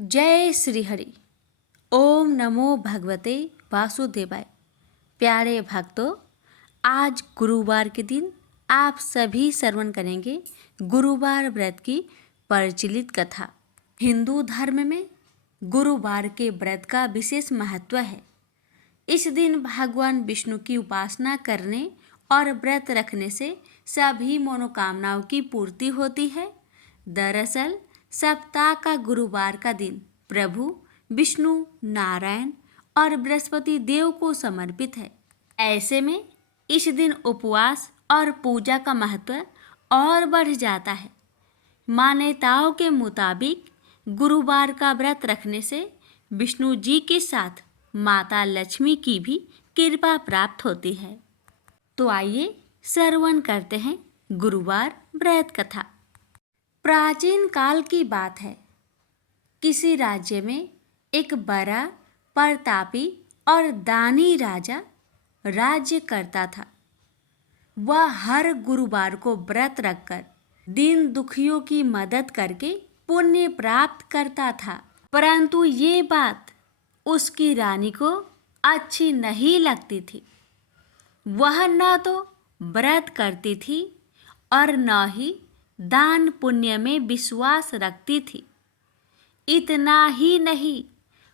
जय श्री हरि। ओम नमो भगवते वासुदेवाय। प्यारे भक्तों, आज गुरुवार के दिन आप सभी श्रवण करेंगे गुरुवार व्रत की प्रचलित कथा। हिंदू धर्म में गुरुवार के व्रत का विशेष महत्व है। इस दिन भगवान विष्णु की उपासना करने और व्रत रखने से सभी मनोकामनाओं की पूर्ति होती है। दरअसल सप्ताह का गुरुवार का दिन प्रभु विष्णु, नारायण और बृहस्पति देव को समर्पित है। ऐसे में इस दिन उपवास और पूजा का महत्व और बढ़ जाता है। मान्यताओं के मुताबिक गुरुवार का व्रत रखने से विष्णु जी के साथ माता लक्ष्मी की भी कृपा प्राप्त होती है। तो आइए श्रवण करते हैं गुरुवार व्रत कथा। प्राचीन काल की बात है। किसी राज्य में एक बड़ा प्रतापी और दानी राजा राज्य करता था। वह हर गुरुवार को व्रत रखकर दीन दुखियों की मदद करके पुण्य प्राप्त करता था। परंतु ये बात उसकी रानी को अच्छी नहीं लगती थी। वह न तो व्रत करती थी और न ही दान पुण्य में विश्वास रखती थी। इतना ही नहीं,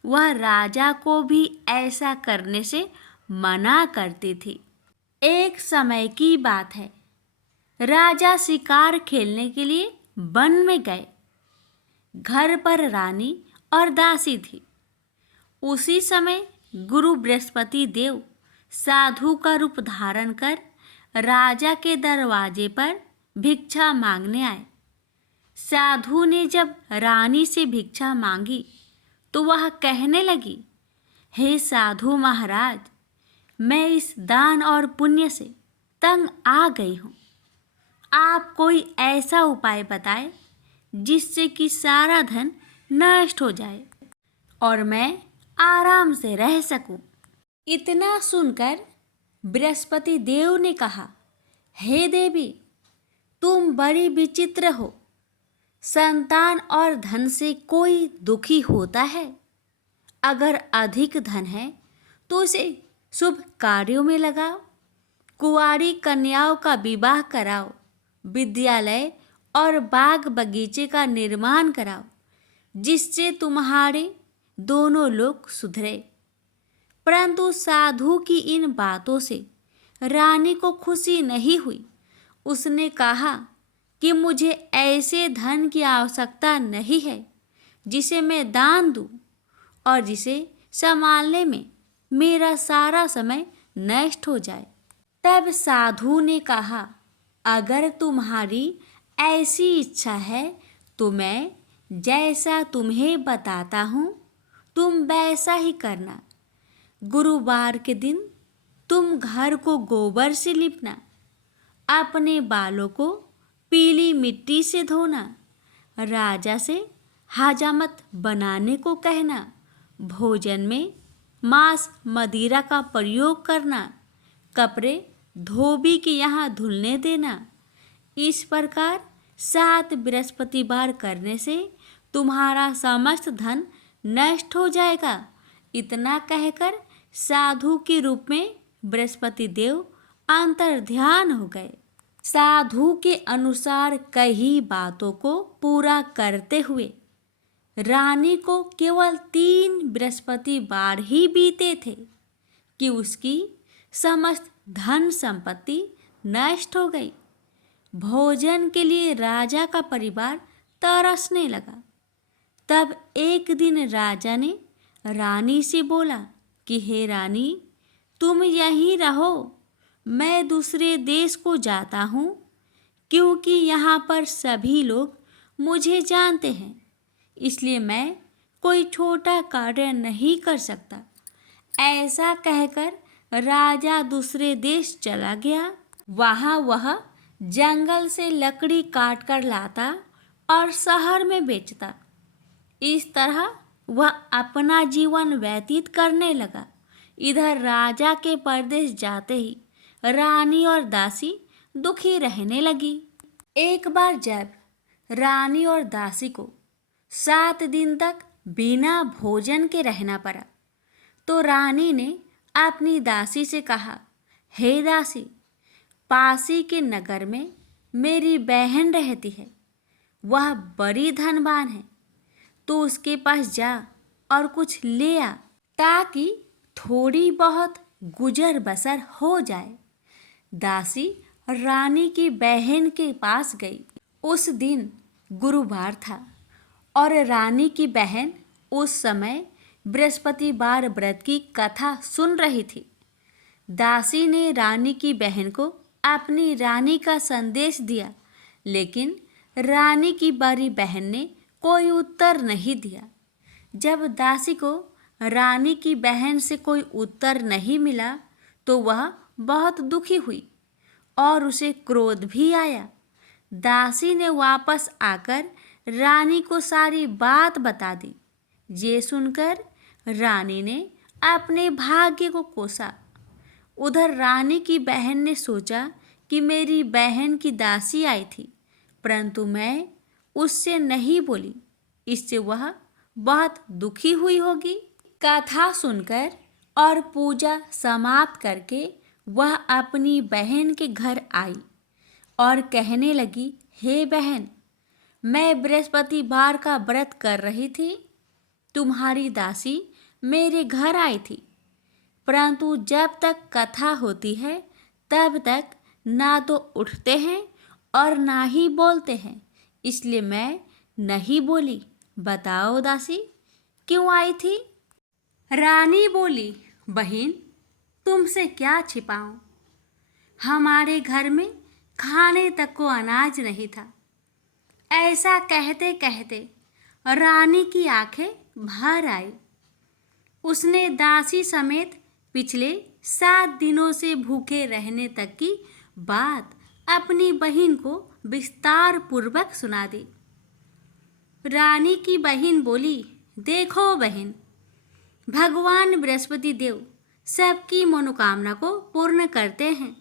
वह राजा को भी ऐसा करने से मना करती थी। एक समय की बात है। राजा शिकार खेलने के लिए वन में गए। घर पर रानी और दासी थी। उसी समय गुरु बृहस्पति देव साधु का रूप धारण कर राजा के दरवाजे पर भिक्षा मांगने आए। साधु ने जब रानी से भिक्षा मांगी तो वह कहने लगी, हे साधु महाराज, मैं इस दान और पुण्य से तंग आ गई हूँ। आप कोई ऐसा उपाय बताएं जिससे कि सारा धन नष्ट हो जाए और मैं आराम से रह सकूं। इतना सुनकर बृहस्पति देव ने कहा, हे देवी, तुम बड़ी विचित्र हो। संतान और धन से कोई दुखी होता है? अगर अधिक धन है तो उसे शुभ कार्यों में लगाओ, कुंवारी कन्याओं का विवाह कराओ, विद्यालय और बाग बगीचे का निर्माण कराओ, जिससे तुम्हारे दोनों लोग सुधरे। परंतु साधु की इन बातों से रानी को खुशी नहीं हुई। उसने कहा कि मुझे ऐसे धन की आवश्यकता नहीं है जिसे मैं दान दूं और जिसे संभालने में मेरा सारा समय नष्ट हो जाए। तब साधु ने कहा, अगर तुम्हारी ऐसी इच्छा है तो मैं जैसा तुम्हें बताता हूँ तुम वैसा ही करना। गुरुवार के दिन तुम घर को गोबर से लिपना, अपने बालों को पीली मिट्टी से धोना, राजा से हजामत बनाने को कहना, भोजन में मांस मदिरा का प्रयोग करना, कपड़े धोबी के यहाँ धुलने देना। इस प्रकार 7 बृहस्पतिवार करने से तुम्हारा समस्त धन नष्ट हो जाएगा। इतना कहकर साधु के रूप में बृहस्पति देव अंतर्ध्यान हो गए। साधु के अनुसार कई बातों को पूरा करते हुए रानी को केवल 3 बृहस्पतिवार ही बीते थे कि उसकी समस्त धन संपत्ति नष्ट हो गई। भोजन के लिए राजा का परिवार तरसने लगा। तब एक दिन राजा ने रानी से बोला कि हे रानी, तुम यहीं रहो, मैं दूसरे देश को जाता हूँ, क्योंकि यहाँ पर सभी लोग मुझे जानते हैं, इसलिए मैं कोई छोटा कार्य नहीं कर सकता। ऐसा कहकर राजा दूसरे देश चला गया। वहाँ वह जंगल से लकड़ी काट कर लाता और शहर में बेचता। इस तरह वह अपना जीवन व्यतीत करने लगा। इधर राजा के परदेश जाते ही रानी और दासी दुखी रहने लगी। एक बार जब रानी और दासी को 7 दिन तक बिना भोजन के रहना पड़ा। तो रानी ने अपनी दासी से कहा, हे दासी, पासी के नगर में मेरी बहन रहती है, वह बड़ी धनवान है, तो उसके पास जा और कुछ ले आ, ताकि थोड़ी बहुत गुजर बसर हो जाए। दासी रानी की बहन के पास गई। उस दिन गुरुवार था और रानी की बहन उस समय बृहस्पतिवार व्रत की कथा सुन रही थी। दासी ने रानी की बहन को अपनी रानी का संदेश दिया, लेकिन रानी की बड़ी बहन ने कोई उत्तर नहीं दिया। जब दासी को रानी की बहन से कोई उत्तर नहीं मिला तो वह बहुत दुखी हुई और उसे क्रोध भी आया। दासी ने वापस आकर रानी को सारी बात बता दी। ये सुनकर रानी ने अपने भाग्य को कोसा। उधर रानी की बहन ने सोचा कि मेरी बहन की दासी आई थी, परंतु मैं उससे नहीं बोली, इससे वह बहुत दुखी हुई होगी। कथा सुनकर और पूजा समाप्त करके वह अपनी बहन के घर आई और कहने लगी, हे बहन, मैं बृहस्पतिवार का व्रत कर रही थी। तुम्हारी दासी मेरे घर आई थी, परंतु जब तक कथा होती है तब तक ना तो उठते हैं और ना ही बोलते हैं, इसलिए मैं नहीं बोली। बताओ दासी, क्यों आई थी? रानी बोली, बहन, तुमसे क्या छिपाऊं? हमारे घर में खाने तक को अनाज नहीं था। ऐसा कहते कहते रानी की आंखें भर आई। उसने दासी समेत पिछले 7 दिनों से भूखे रहने तक की बात अपनी बहन को विस्तार पूर्वक सुना दी। रानी की बहन बोली, देखो बहन, भगवान बृहस्पति देव सबकी मनोकामना को पूर्ण करते हैं।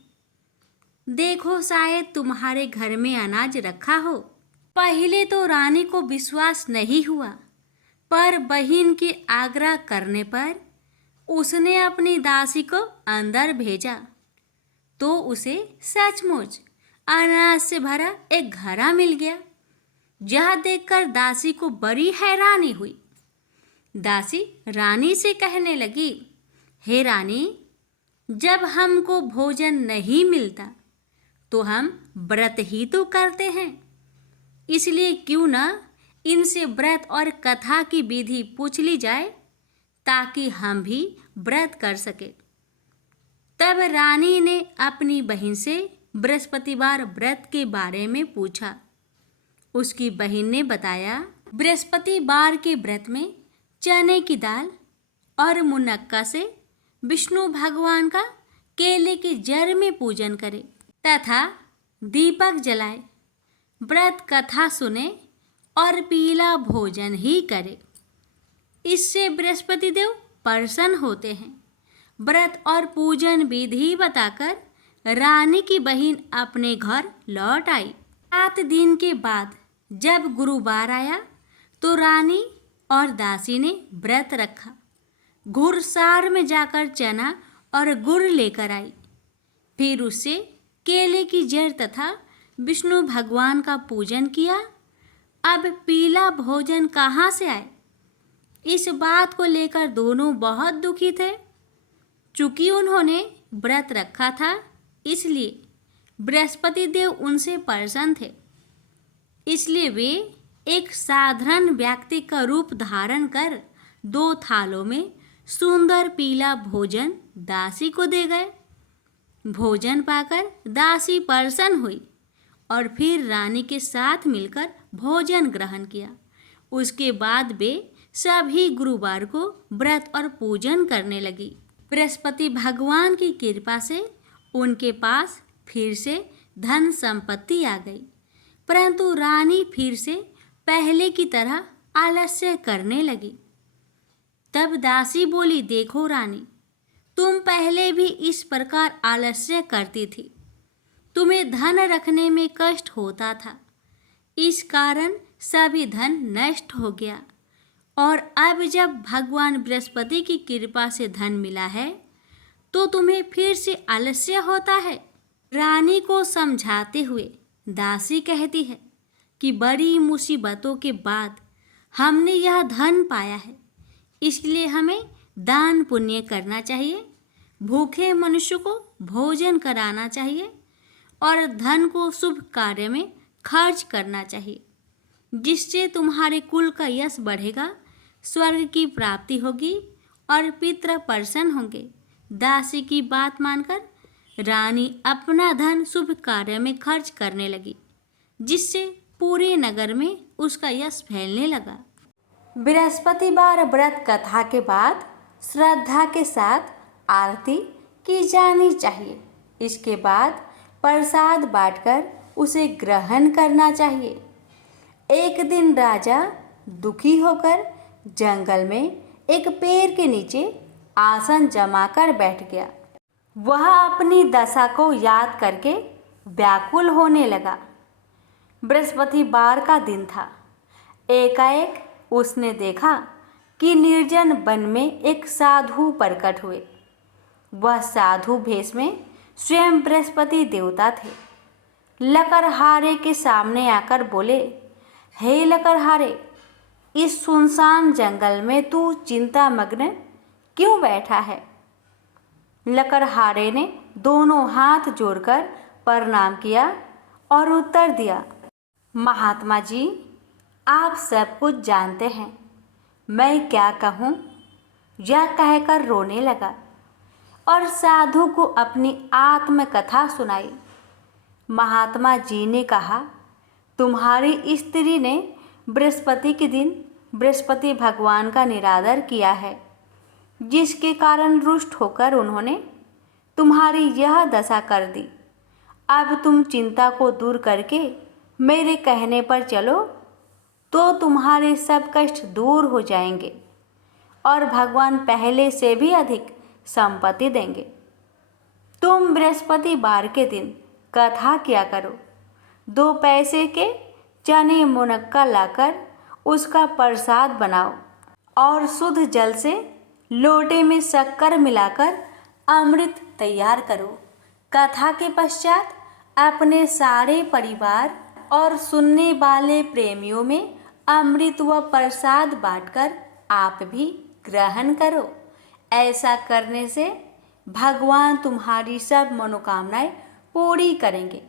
देखो, शायद तुम्हारे घर में अनाज रखा हो। पहले तो रानी को विश्वास नहीं हुआ, पर बहन के आग्रह करने पर उसने अपनी दासी को अंदर भेजा, तो उसे सचमुच अनाज से भरा एक घड़ा मिल गया। यह देखकर दासी को बड़ी हैरानी हुई। दासी रानी से कहने लगी, हे रानी, जब हमको भोजन नहीं मिलता तो हम व्रत ही तो करते हैं, इसलिए क्यों न इनसे व्रत और कथा की विधि पूछ ली जाए, ताकि हम भी व्रत कर सके। तब रानी ने अपनी बहन से बृहस्पतिवार व्रत के बारे में पूछा। उसकी बहन ने बताया, बृहस्पतिवार के व्रत में चने की दाल और मुनक्का से विष्णु भगवान का केले के जड़ में पूजन करे तथा दीपक जलाए, व्रत कथा सुने और पीला भोजन ही करे। इससे बृहस्पति देव प्रसन्न होते हैं। व्रत और पूजन विधि बताकर रानी की बहन अपने घर लौट आई। 7 दिन के बाद जब गुरुवार आया तो रानी और दासी ने व्रत रखा। घुड़सार में जाकर चना और गुड़ लेकर आई। फिर उससे केले की जड़ तथा विष्णु भगवान का पूजन किया। अब पीला भोजन कहाँ से आए? इस बात को लेकर दोनों बहुत दुखी थे। चूंकि उन्होंने व्रत रखा था, इसलिए बृहस्पति देव उनसे प्रसन्न थे। इसलिए वे एक साधारण व्यक्ति का रूप धारण कर 2 थालों में सुंदर पीला भोजन दासी को दे गए। भोजन पाकर दासी प्रसन्न हुई और फिर रानी के साथ मिलकर भोजन ग्रहण किया। उसके बाद वे सभी गुरुवार को व्रत और पूजन करने लगी। बृहस्पति भगवान की कृपा से उनके पास फिर से धन संपत्ति आ गई, परंतु रानी फिर से पहले की तरह आलस्य करने लगी। तब दासी बोली, देखो रानी, तुम पहले भी इस प्रकार आलस्य करती थी। तुम्हें धन रखने में कष्ट होता था, इस कारण सभी धन नष्ट हो गया और अब जब भगवान बृहस्पति की कृपा से धन मिला है तो तुम्हें फिर से आलस्य होता है। रानी को समझाते हुए दासी कहती है कि बड़ी मुसीबतों के बाद हमने यह धन पाया है, इसलिए हमें दान पुण्य करना चाहिए, भूखे मनुष्य को भोजन कराना चाहिए और धन को शुभ कार्य में खर्च करना चाहिए, जिससे तुम्हारे कुल का यश बढ़ेगा, स्वर्ग की प्राप्ति होगी और पितृ प्रसन्न होंगे। दासी की बात मानकर रानी अपना धन शुभ कार्य में खर्च करने लगी, जिससे पूरे नगर में उसका यश फैलने लगा। बृहस्पतिवार व्रत कथा के बाद श्रद्धा के साथ आरती की जानी चाहिए। इसके बाद प्रसाद बांटकर उसे ग्रहण करना चाहिए। एक दिन राजा दुखी होकर जंगल में एक पेड़ के नीचे आसन जमाकर बैठ गया। वह अपनी दशा को याद करके व्याकुल होने लगा। बृहस्पतिवार का दिन था। एकाएक उसने देखा कि निर्जन वन में एक साधु प्रकट हुए। वह साधु भेष में स्वयं बृहस्पति देवता थे। लकड़हारे के सामने आकर बोले, हे लकड़हारे, इस सुनसान जंगल में तू चिंता मग्न क्यों बैठा है? लकड़हारे ने दोनों हाथ जोड़कर प्रणाम किया और उत्तर दिया, महात्मा जी, आप सब कुछ जानते हैं, मैं क्या कहूँ? यह कहकर रोने लगा और साधु को अपनी आत्मकथा सुनाई। महात्मा जी ने कहा, तुम्हारी स्त्री ने बृहस्पति के दिन बृहस्पति भगवान का निरादर किया है, जिसके कारण रुष्ट होकर उन्होंने तुम्हारी यह दशा कर दी। अब तुम चिंता को दूर करके मेरे कहने पर चलो तो तुम्हारे सब कष्ट दूर हो जाएंगे और भगवान पहले से भी अधिक संपत्ति देंगे। तुम बृहस्पतिवार के दिन कथा किया करो। 2 पैसे के चने मुनक्का लाकर उसका प्रसाद बनाओ और शुद्ध जल से लोटे में शक्कर मिलाकर अमृत तैयार करो। कथा के पश्चात अपने सारे परिवार और सुनने वाले प्रेमियों में अमृत व प्रसाद बांटकर आप भी ग्रहण करो। ऐसा करने से भगवान तुम्हारी सब मनोकामनाएं पूरी करेंगे।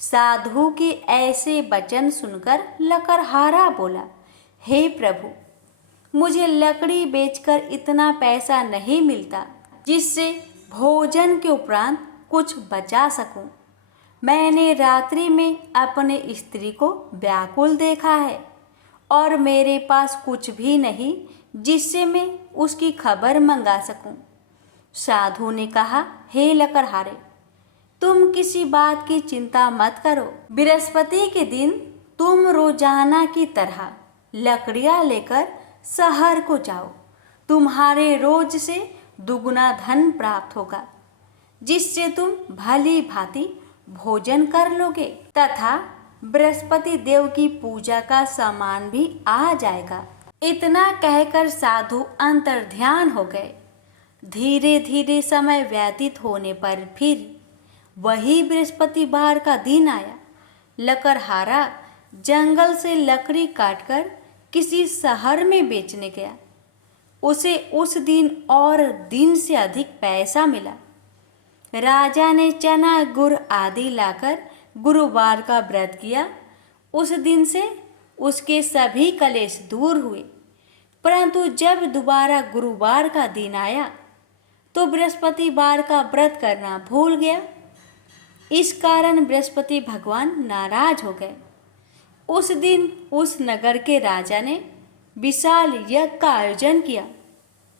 साधु के ऐसे वचन सुनकर लकड़हारा बोला, हे प्रभु, मुझे लकड़ी बेचकर इतना पैसा नहीं मिलता जिससे भोजन के उपरांत कुछ बचा सकूं। मैंने रात्रि में अपने स्त्री को व्याकुल देखा है और मेरे पास कुछ भी नहीं जिससे मैं उसकी खबर मंगा सकूं। साधु ने कहा, हे लकड़हारे, तुम किसी बात की चिंता मत करो। बृहस्पति के दिन तुम रोजाना की तरह लकड़ियां लेकर शहर को जाओ। तुम्हारे रोज से दुगुना धन प्राप्त होगा, जिससे तुम भली भांति भोजन कर लोगे तथा बृहस्पति देव की पूजा का सामान भी आ जाएगा। इतना कहकर साधु अंतर्ध्यान हो गए। धीरे धीरे समय व्यतीत होने पर फिर वही बृहस्पतिवार का दिन आया। लकड़हारा जंगल से लकड़ी काटकर किसी शहर में बेचने गया। उसे उस दिन और दिन से अधिक पैसा मिला। राजा ने चना गुड़ आदि लाकर गुरुवार का व्रत किया। उस दिन से उसके सभी कलेश दूर हुए। परंतु जब दोबारा गुरुवार का दिन आया तो बृहस्पतिवार का व्रत करना भूल गया। इस कारण बृहस्पति भगवान नाराज हो गए। उस दिन उस नगर के राजा ने विशाल यज्ञ का आयोजन किया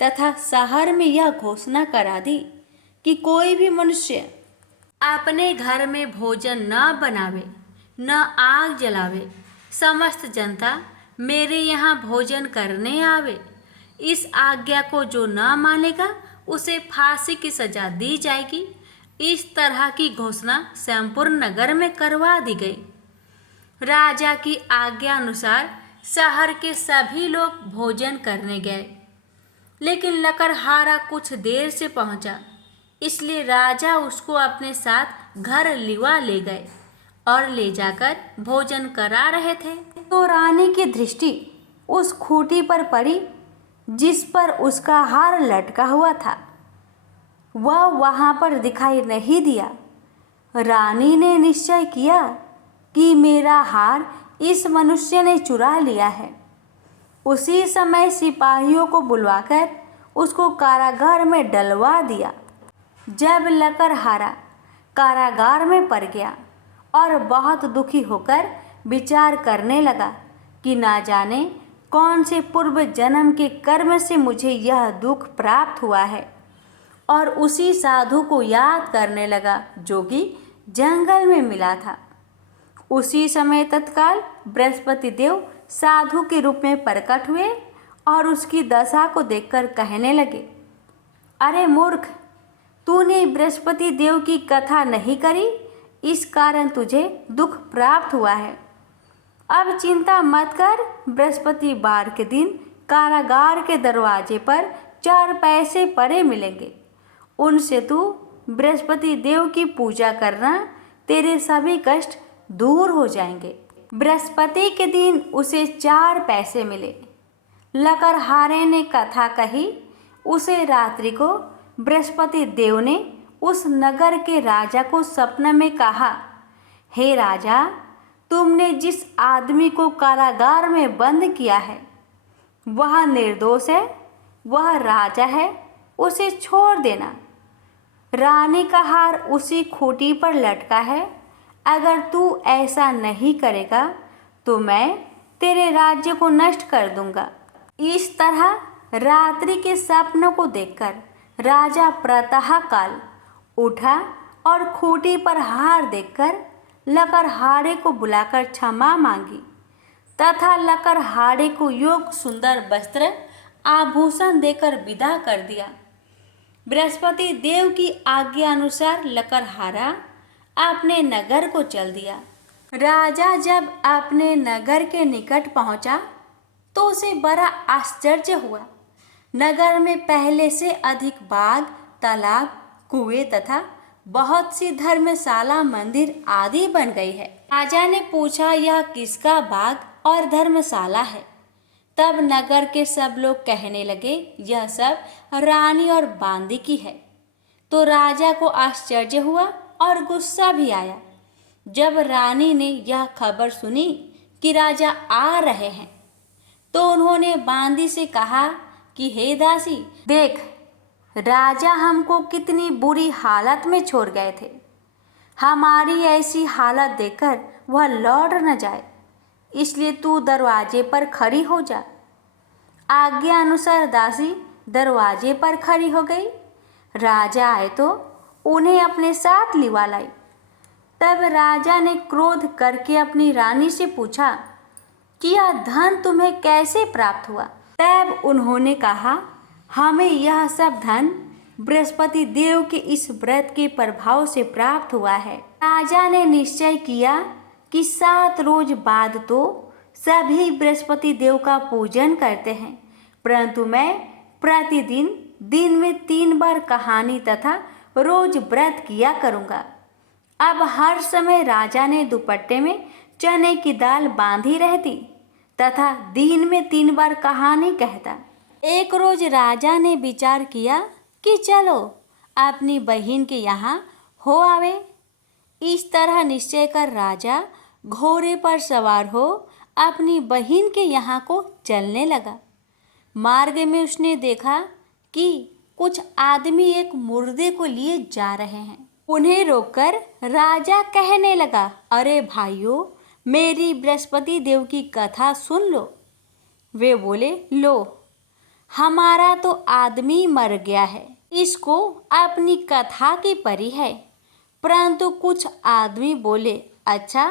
तथा शहर में यह घोषणा करा दी कि कोई भी मनुष्य अपने घर में भोजन न बनावे, न आग जलावे। समस्त जनता मेरे यहाँ भोजन करने आवे। इस आज्ञा को जो न मानेगा उसे फांसी की सजा दी जाएगी। इस तरह की घोषणा संपूर्ण नगर में करवा दी गई। राजा की आज्ञा अनुसार शहर के सभी लोग भोजन करने गए, लेकिन लकड़हारा कुछ देर से पहुंचा, इसलिए राजा उसको अपने साथ घर लिवा ले गए और ले जाकर भोजन करा रहे थे। तो रानी की दृष्टि उस खूंटी पर पड़ी जिस पर उसका हार लटका हुआ था। वह वहां पर दिखाई नहीं दिया। रानी ने निश्चय किया कि मेरा हार इस मनुष्य ने चुरा लिया है। उसी समय सिपाहियों को बुलवाकर उसको कारागार में डलवा दिया। जब लकड़हारा कारागार में पड़ गया और बहुत दुखी होकर विचार करने लगा कि ना जाने कौन से पूर्व जन्म के कर्म से मुझे यह दुख प्राप्त हुआ है, और उसी साधु को याद करने लगा जो कि जंगल में मिला था। उसी समय तत्काल बृहस्पति देव साधु के रूप में प्रकट हुए और उसकी दशा को देखकर कहने लगे, अरे मूर्ख, तूने बृहस्पति देव की कथा नहीं करी, इस कारण तुझे दुख प्राप्त हुआ है। अब चिंता मत कर, बृहस्पतिवार के दिन कारागार के दरवाजे पर 4 पैसे पड़े मिलेंगे। उनसे तू बृहस्पति देव की पूजा करना, तेरे सभी कष्ट दूर हो जाएंगे। बृहस्पति के दिन उसे 4 पैसे मिले। लकड़हारे ने कथा कही। उसे रात्रि को बृहस्पति देव ने उस नगर के राजा को सपने में कहा, हे राजा, तुमने जिस आदमी को कारागार में बंद किया है वह निर्दोष है, वह राजा है, उसे छोड़ देना। रानी का हार उसी खूंटी पर लटका है। अगर तू ऐसा नहीं करेगा तो मैं तेरे राज्य को नष्ट कर दूंगा। इस तरह रात्रि के सपनों को देखकर राजा प्रातः काल उठा और खूंटी पर हार देखकर लकड़हारे को बुलाकर क्षमा मांगी तथा लकड़हारे को योग सुंदर वस्त्र आभूषण देकर विदा कर दिया। बृहस्पति देव की आज्ञा अनुसार लकड़हारा अपने नगर को चल दिया। राजा जब अपने नगर के निकट पहुंचा तो उसे बड़ा आश्चर्य हुआ। नगर में पहले से अधिक बाग, तालाब, कुएं तथा बहुत सी धर्मशाला, मंदिर आदि बन गई है। राजा ने पूछा, यह किसका बाग और धर्मशाला है? तब नगर के सब लोग कहने लगे, यह सब रानी और बांदी की है। तो राजा को आश्चर्य हुआ और गुस्सा भी आया। जब रानी ने यह खबर सुनी कि राजा आ रहे हैं तो उन्होंने बांदी से कहा कि हे दासी, देख, राजा हमको कितनी बुरी हालत में छोड़ गए थे। हमारी ऐसी हालत देखकर वह लौट न जाए, इसलिए तू दरवाजे पर खड़ी हो जा। आज्ञा अनुसार दासी दरवाजे पर खड़ी हो गई। राजा आए तो उन्हें अपने साथ लिवा लाई। तब राजा ने क्रोध करके अपनी रानी से पूछा कि यह धन तुम्हें कैसे प्राप्त हुआ? तब उन्होंने कहा, हमें यह सब धन बृहस्पति देव के इस व्रत के प्रभाव से प्राप्त हुआ है। राजा ने निश्चय किया कि 7 रोज बाद तो सभी बृहस्पति देव का पूजन करते हैं, परंतु मैं प्रतिदिन दिन में 3 बार कहानी तथा रोज व्रत किया करूँगा। अब हर समय राजा ने दुपट्टे में चने की दाल बांधी रहती तथा दिन में 3 बार कहानी कहता। एक रोज राजा ने विचार किया कि चलो अपनी बहन के यहाँ हो आवे। इस तरह निश्चय कर राजा घोड़े पर सवार हो अपनी बहन के यहाँ को चलने लगा। मार्ग में उसने देखा कि कुछ आदमी एक मुर्दे को लिए जा रहे हैं। उन्हें रोककर राजा कहने लगा, अरे भाइयों, मेरी बृहस्पति देव की कथा सुन लो। वे बोले, लो, हमारा तो आदमी मर गया है, इसको अपनी कथा की परी है। परंतु कुछ आदमी बोले, अच्छा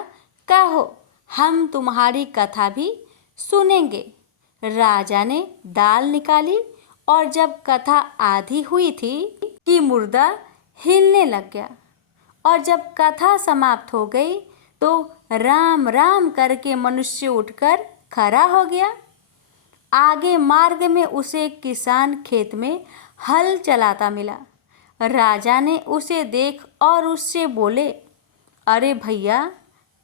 कहो, हम तुम्हारी कथा भी सुनेंगे। राजा ने दाल निकाली और जब कथा आधी हुई थी कि मुर्दा हिलने लग गया, और जब कथा समाप्त हो गई तो राम राम करके मनुष्य उठकर खड़ा हो गया। आगे मार्ग में उसे एक किसान खेत में हल चलाता मिला। राजा ने उसे देख और उससे बोले, अरे भैया,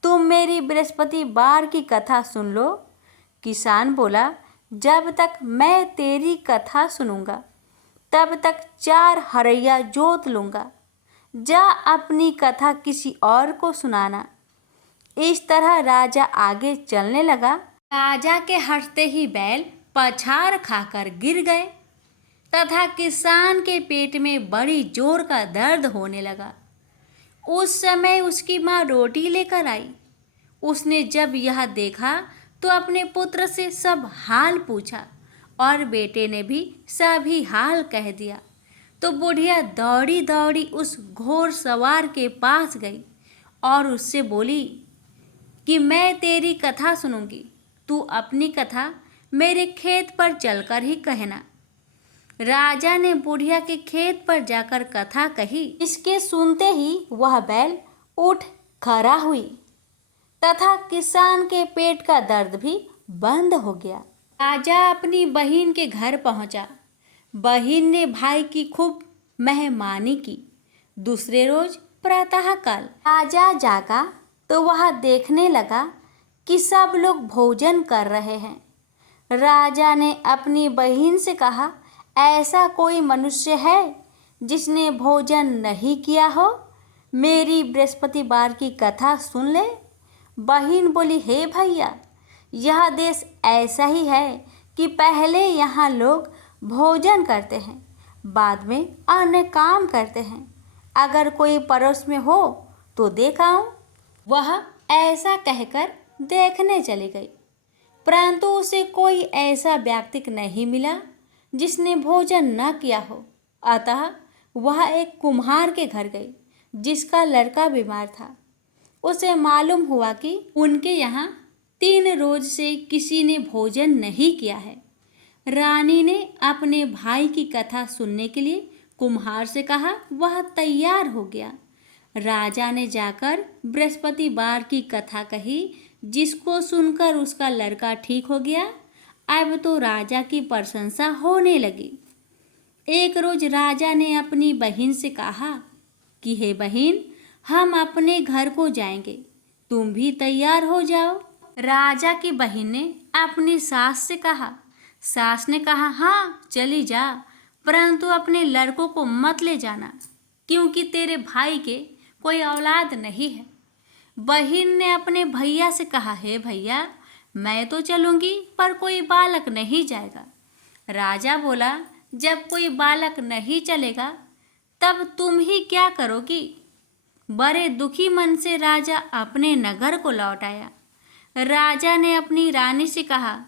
तुम मेरी बृहस्पतिवार की कथा सुन लो। किसान बोला, जब तक मैं तेरी कथा सुनूंगा तब तक 4 हरैया जोत लूंगा। जा अपनी कथा किसी और को सुनाना। इस तरह राजा आगे चलने लगा। राजा के हंसते ही बैल पछाड़ खाकर गिर गए तथा किसान के पेट में बड़ी जोर का दर्द होने लगा। उस समय उसकी माँ रोटी लेकर आई। उसने जब यह देखा तो अपने पुत्र से सब हाल पूछा और बेटे ने भी सभी हाल कह दिया। तो बुढ़िया दौड़ी दौड़ी उस घोड़ सवार के पास गई और उससे बोली कि मैं तेरी कथा सुनूंगी, तू अपनी कथा मेरे खेत पर चलकर ही कहना। राजा ने बुढ़िया के खेत पर जाकर कथा कही। इसके सुनते ही वह बैल उठ खड़ा हुई तथा किसान के पेट का दर्द भी बंद हो गया। राजा अपनी बहन के घर पहुंचा। बहन ने भाई की खूब मेहमानी की। दूसरे रोज प्रातःकाल राजा जागा तो वह देखने लगा कि सब लोग भोजन कर रहे हैं। राजा ने अपनी बहन से कहा, ऐसा कोई मनुष्य है जिसने भोजन नहीं किया हो? मेरी बृहस्पतिवार की कथा सुन ले। बहन बोली, हे भैया, यह देश ऐसा ही है कि पहले यहाँ लोग भोजन करते हैं, बाद में अन्य काम करते हैं। अगर कोई पड़ोस में हो तो देख आऊं। वह ऐसा कहकर देखने चली गई, परंतु उसे कोई ऐसा व्यक्ति नहीं मिला जिसने भोजन न किया हो। अतः वह एक कुम्हार के घर गई जिसका लड़का बीमार था। उसे मालूम हुआ कि उनके यहाँ 3 रोज से किसी ने भोजन नहीं किया है। रानी ने अपने भाई की कथा सुनने के लिए कुम्हार से कहा। वह तैयार हो गया। राजा ने जाकर बृहस्पतिवार की कथा कही, जिसको सुनकर उसका लड़का ठीक हो गया। अब तो राजा की प्रशंसा होने लगी। एक रोज राजा ने अपनी बहन से कहा कि हे बहन, हम अपने घर को जाएंगे, तुम भी तैयार हो जाओ। राजा की बहन ने अपनी सास से कहा। सास ने कहा, हाँ चली जा, परंतु अपने लड़कों को मत ले जाना, क्योंकि तेरे भाई के कोई औलाद नहीं है। बहन ने अपने भैया से कहा, हे भैया, मैं तो चलूंगी पर कोई बालक नहीं जाएगा। राजा बोला, जब कोई बालक नहीं चलेगा तब तुम ही क्या करोगी? बड़े दुखी मन से राजा अपने नगर को लौट आया। राजा ने अपनी रानी से कहा,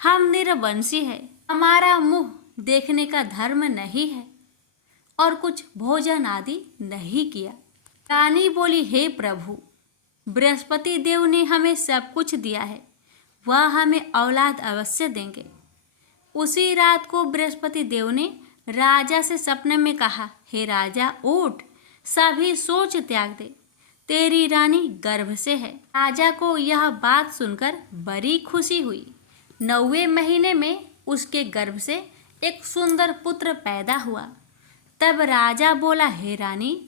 हम निरवंशी है, हमारा मुंह देखने का धर्म नहीं है और कुछ भोजन आदि नहीं किया। रानी बोली, हे प्रभु, बृहस्पति देव ने हमें सब कुछ दिया है, वह हमें औलाद अवश्य देंगे। उसी रात को बृहस्पति देव ने राजा से सपने में कहा, हे राजा, उठ, सभी सोच त्याग दे, तेरी रानी गर्भ से है। राजा को यह बात सुनकर बड़ी खुशी हुई। 9वें महीने में उसके गर्भ से एक सुंदर पुत्र पैदा हुआ। तब राजा बोला, हे रानी,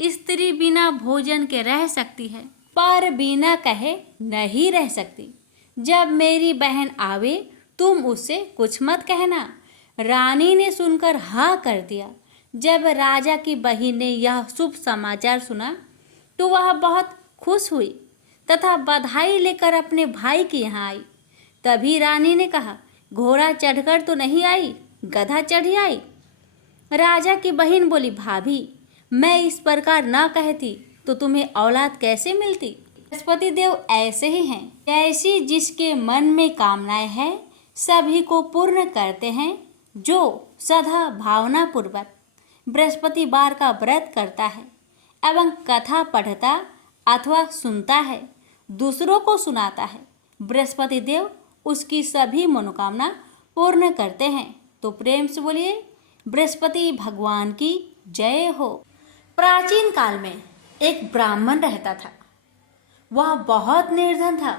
स्त्री बिना भोजन के रह सकती है, पर बिना कहे नहीं रह सकती। जब मेरी बहन आवे तुम उससे कुछ मत कहना। रानी ने सुनकर हाँ कर दिया। जब राजा की बहन ने यह शुभ समाचार सुना तो वह बहुत खुश हुई तथा बधाई लेकर अपने भाई के यहाँ आई। तभी रानी ने कहा, घोड़ा चढ़कर तो नहीं आई, गधा चढ़ी आई। राजा की बहन बोली, भाभी, मैं इस प्रकार न कहती तो तुम्हें औलाद कैसे मिलती? बृहस्पति देव ऐसे ही हैं, जैसी जिसके मन में कामनाएं हैं सभी को पूर्ण करते हैं। जो सदा भावना पूर्वक बृहस्पतिवार का व्रत करता है एवं कथा पढ़ता अथवा सुनता है, दूसरों को सुनाता है, बृहस्पति देव उसकी सभी मनोकामना पूर्ण करते हैं। तो प्रेम से बोलिए, बृहस्पति भगवान की जय हो। प्राचीन काल में एक ब्राह्मण रहता था। वह बहुत निर्धन था।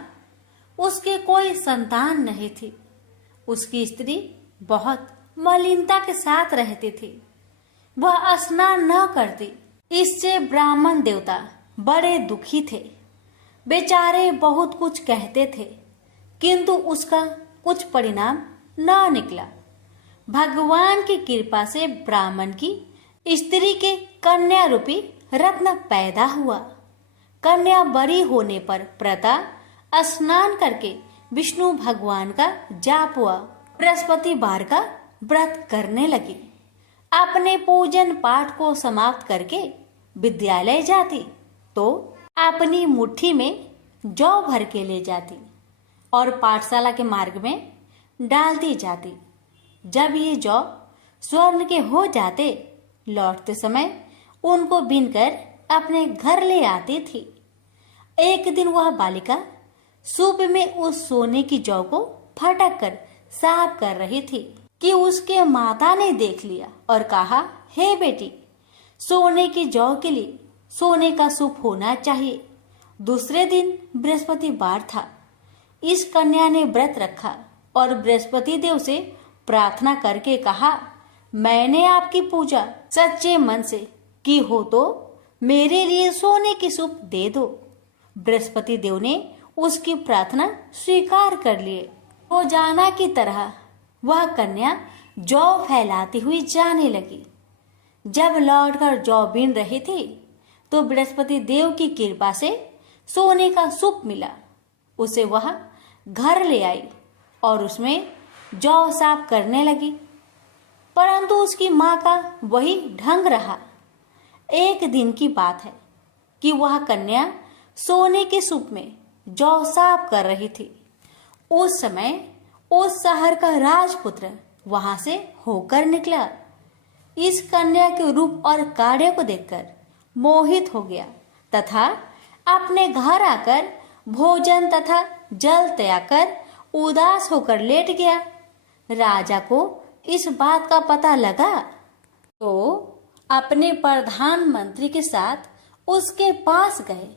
उसके कोई संतान नहीं थी। उसकी स्त्री बहुत मलिनता के साथ रहती थी। वह स्नान न करती। इससे ब्राह्मण देवता बड़े दुखी थे। बेचारे बहुत कुछ कहते थे, किंतु उसका कुछ परिणाम न निकला। भगवान की कृपा से ब्राह्मण की स्त्री के कन्या रूपी रत्न पैदा हुआ। कन्या बड़ी होने पर प्रता स्नान करके विष्णु भगवान का जाप हुआ। बृहस्पतिवार का व्रत करने लगी। अपने पूजन पाठ को समाप्त करके विद्यालय जाती तो अपनी मुट्ठी में जौ भर के ले जाती और पाठशाला के मार्ग में डालती जाती। जब ये जौ स्वर्ण के हो जाते, लौटते समय उनको बीनकर अपने घर ले आती थी। एक दिन वह बालिका सूप में उस सोने की जौ को फटक कर साफ कर रही थी कि उसके माता ने देख लिया और कहा, हे बेटी, सोने की जौ के लिए सोने का सूप होना चाहिए। दूसरे दिन बृहस्पतिवार था। इस कन्या ने व्रत रखा और बृहस्पति देव से प्रार्थना करके कहा, मैंने आपकी पूजा सच्चे मन से की हो तो मेरे लिए सोने की सूप दे दो। बृहस्पति देव ने उसकी प्रार्थना स्वीकार कर लिए। रोजाना की तरह वह कन्या जौ फैलाती हुई जाने लगी। जब लौटकर जौ बीन रही थी तो बृहस्पति देव की कृपा से सोने का सूप मिला। उसे वह घर ले आई और उसमें जौ साफ करने लगी, परंतु उसकी माँ का वही ढंग रहा। एक दिन की बात है कि वह कन्या सोने के सूप में जौ साफ कर रही थी। उस समय उस शहर का राजपुत्र वहां से होकर निकला। इस कन्या के रूप और कार्य को देखकर मोहित हो गया तथा अपने घर आकर भोजन तथा जल त्याग कर उदास होकर लेट गया। राजा को इस बात का पता लगा तो अपने प्रधानमंत्री के साथ उसके पास गए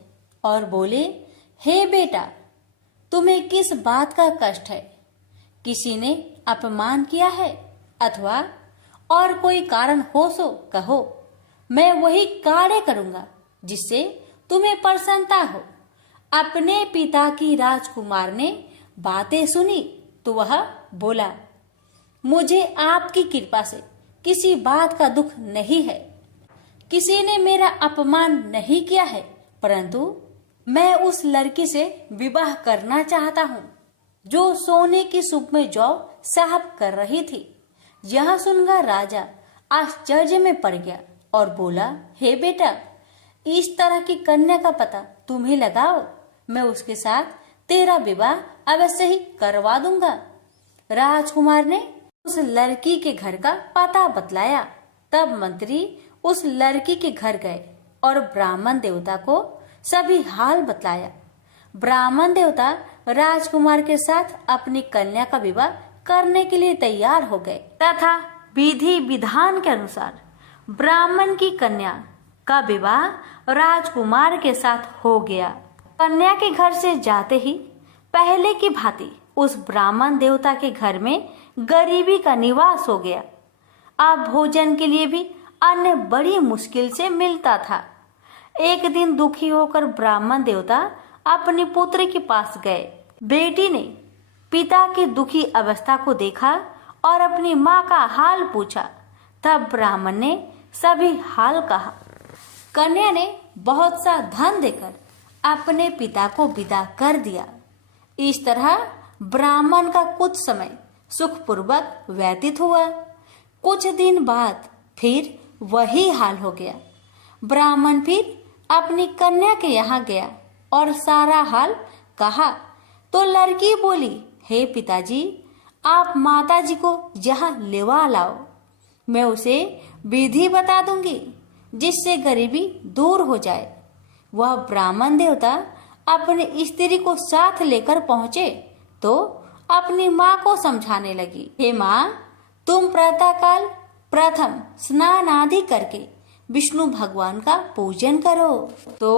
और बोले, हे बेटा, तुम्हें किस बात का कष्ट है? किसी ने अपमान किया है अथवा और कोई कारण हो सो कहो, मैं वही कार्य करूंगा जिससे तुम्हें प्रसन्नता हो। अपने पिता की राजकुमार ने बातें सुनी तो वह बोला, मुझे आपकी कृपा से किसी बात का दुख नहीं है। किसी ने मेरा अपमान नहीं किया है, परंतु मैं उस लड़की से विवाह करना चाहता हूँ जो सोने की सूप में जौ साफ कर रही थी। यह सुनकर राजा आश्चर्य में पड़ गया और बोला, हे बेटा, इस तरह की कन्या का पता तुम्हें लगाओ, मैं उसके साथ तेरा विवाह अवश्य ही करवा दूंगा। राजकुमार ने उस लड़की के घर का पता बतलाया। तब मंत्री उस लड़की के घर गए और ब्राह्मण देवता को सभी हाल बतलाया। ब्राह्मण देवता राजकुमार के साथ अपनी कन्या का विवाह करने के लिए तैयार हो गए तथा विधि विधान के अनुसार ब्राह्मण की कन्या का विवाह राजकुमार के साथ हो गया। कन्या के घर से जाते ही पहले की भांति उस ब्राह्मण देवता के घर में गरीबी का निवास हो गया। अब भोजन के लिए भी अन्न बड़ी मुश्किल से मिलता था। एक दिन दुखी होकर ब्राह्मण देवता अपनी पुत्री के पास गए। बेटी ने पिता की दुखी अवस्था को देखा और अपनी माँ का हाल पूछा। तब ब्राह्मण ने सभी हाल कहा। कन्या ने बहुत सा धन देकर अपने पिता को विदा कर दिया। इस तरह ब्राह्मण का कुछ समय सुखपूर्वक व्यतीत हुआ। कुछ दिन बाद फिर वही हाल हो गया। ब्राह्मण फिर अपनी कन्या के यहाँ गया और सारा हाल कहा तो लड़की बोली, हे पिताजी, आप माताजी को यहाँ लेवा लाओ, मैं उसे विधि बता दूंगी जिससे गरीबी दूर हो जाए। वह ब्राह्मण देवता अपनी स्त्री को साथ लेकर पहुंचे तो अपनी माँ को समझाने लगी, हे माँ, तुम प्रातःकाल प्रथम स्नान आदि करके विष्णु भगवान का पूजन करो तो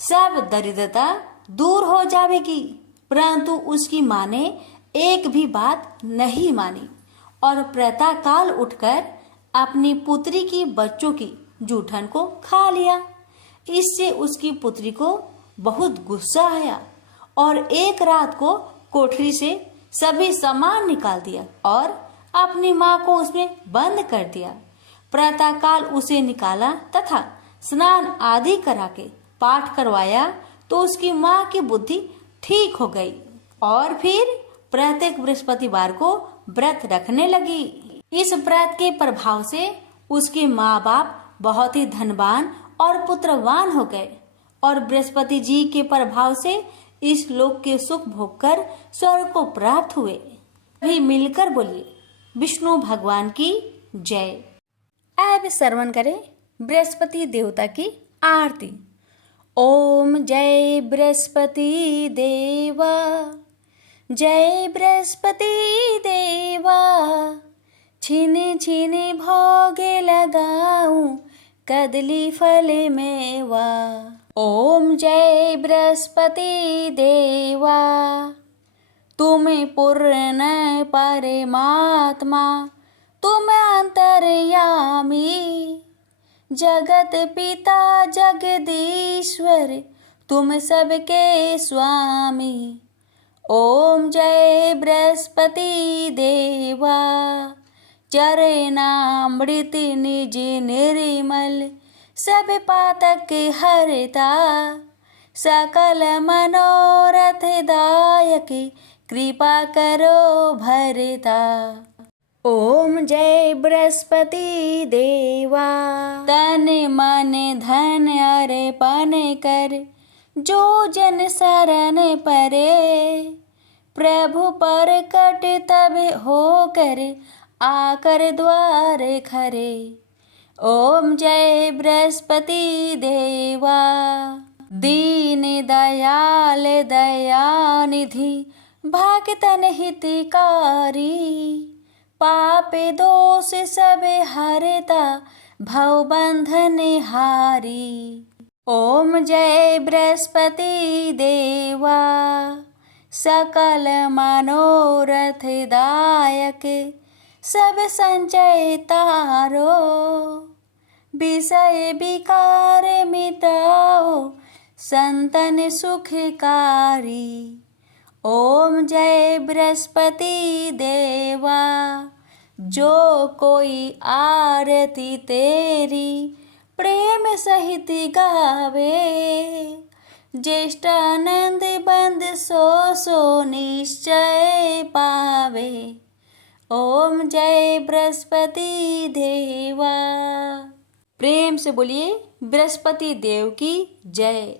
सब दरिद्रता दूर हो जाएगी परंतु उसकी माँ ने एक भी बात नहीं मानी और प्रातःकाल उठकर अपनी पुत्री की बच्चों की जूठन को खा लिया। इससे उसकी पुत्री को बहुत गुस्सा आया और एक रात को कोठरी से सभी सामान निकाल दिया और अपनी माँ को उसमें बंद कर दिया। प्रातःकाल उसे निकाला तथा स्नान आदि करा के पाठ करवाया तो उसकी माँ की बुद्धि ठीक हो गई और फिर प्रत्येक बृहस्पतिवार को व्रत रखने लगी। इस व्रत के प्रभाव से उसके माँ बाप बहुत ही धनवान और पुत्रवान हो गए और बृहस्पति जी के प्रभाव से इस लोक के सुख भोग कर स्वर्ग को प्राप्त हुए। भी मिलकर बोलिए विष्णु भगवान की जय। अब श्रवण करें बृहस्पति देवता की आरती। ओम जय बृहस्पति देवा, जय बृहस्पति देवा, छिने छिने भोगे लगाऊं कदली फल मेवा। ओम जय बृहस्पति देवा, तुम पूर्ण परमात्मा, तुम अंतर्यामी, जगत पिता जगदीश्वर, तुम सबके स्वामी। ओम जय बृहस्पति देवा, चरणामृत निज निर्मल, सब पातक हरता, सकल मनोरथ दायक, कृपा करो भरता। ओम जय बृहस्पति देवा, तन मन धन अर्पण कर, जो जन शरण परे, प्रभु पर कट तब होकर, आकर द्वार खरे। ओम जय बृहस्पति देवा, दीन दयाल दयानिधि, भक्तन हितकारी, पाप दोष सब हरता, भव बंधन हारी। ओम जय बृहस्पति देवा, सकल मनोरथ दायक, सब संचय तारो, विषय विकार मिटाओ, संतन सुखकारी। ओम जय बृहस्पति देवा, जो कोई आरती तेरी प्रेम सहित गावे, ज्येष्ठ आनंद बंद सो सो निश्चय पावे। ओम जय बृहस्पति देवा। प्रेम से बोलिए बृहस्पति देव की जय।